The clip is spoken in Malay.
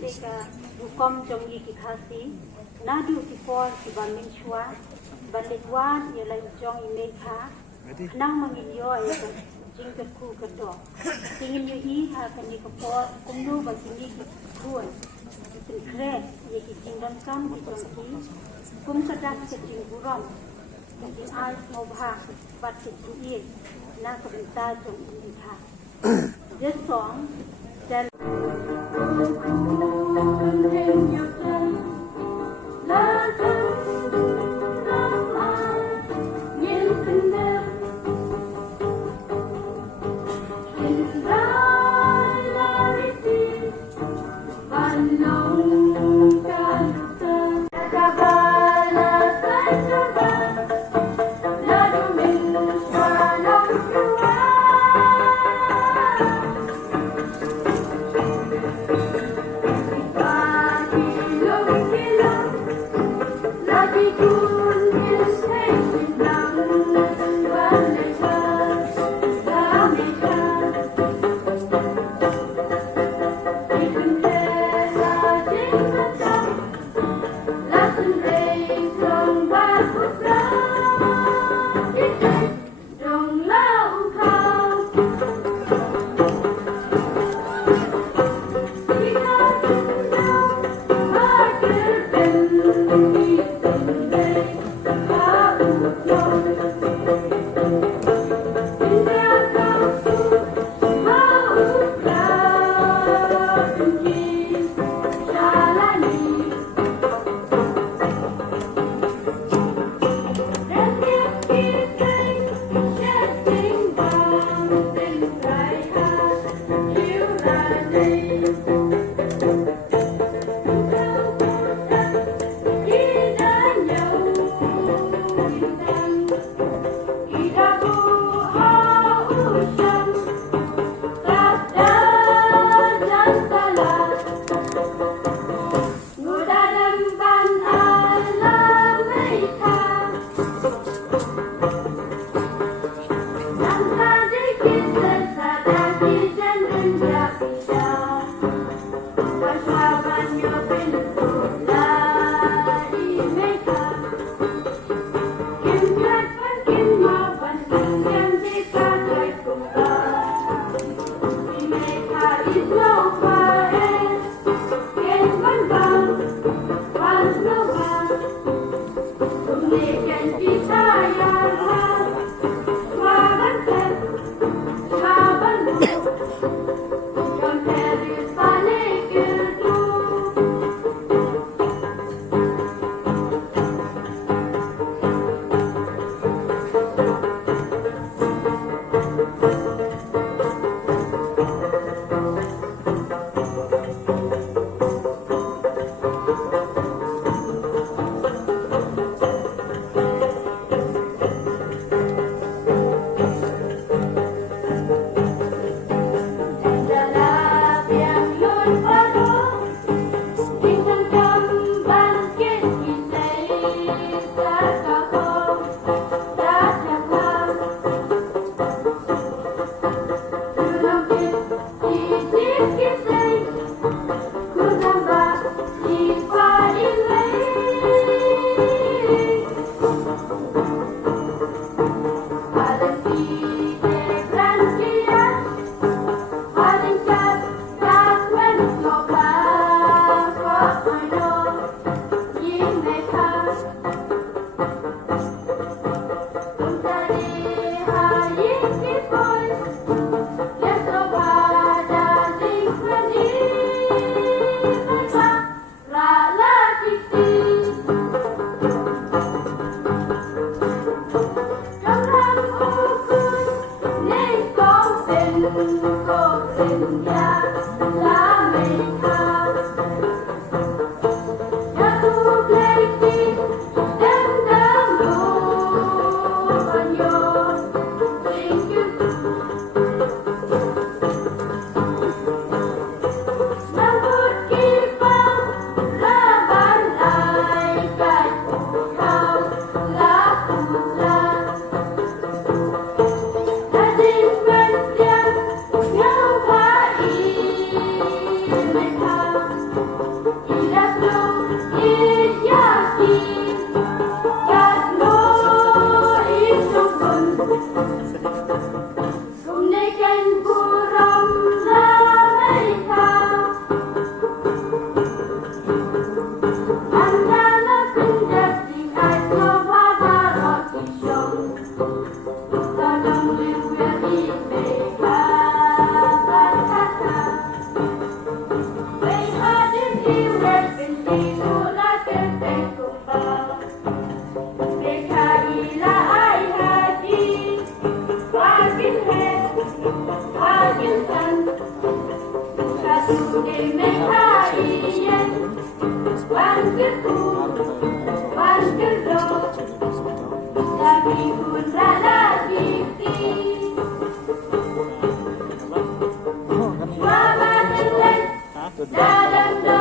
deka hukom jongi ki khasi nadu ki por ki bamin chua balikwan ye lai jong ime kha nang mangin yo e ka jing ka ku ka do tingin yu I ha ka ni ka por kumnu ba singi ki kuan tin kre ye ki jing dan kam ki jong ki kum ka dak ka jing buram ki ai mo bha bat ki ku ye na ka ta jong ime kha this song then Da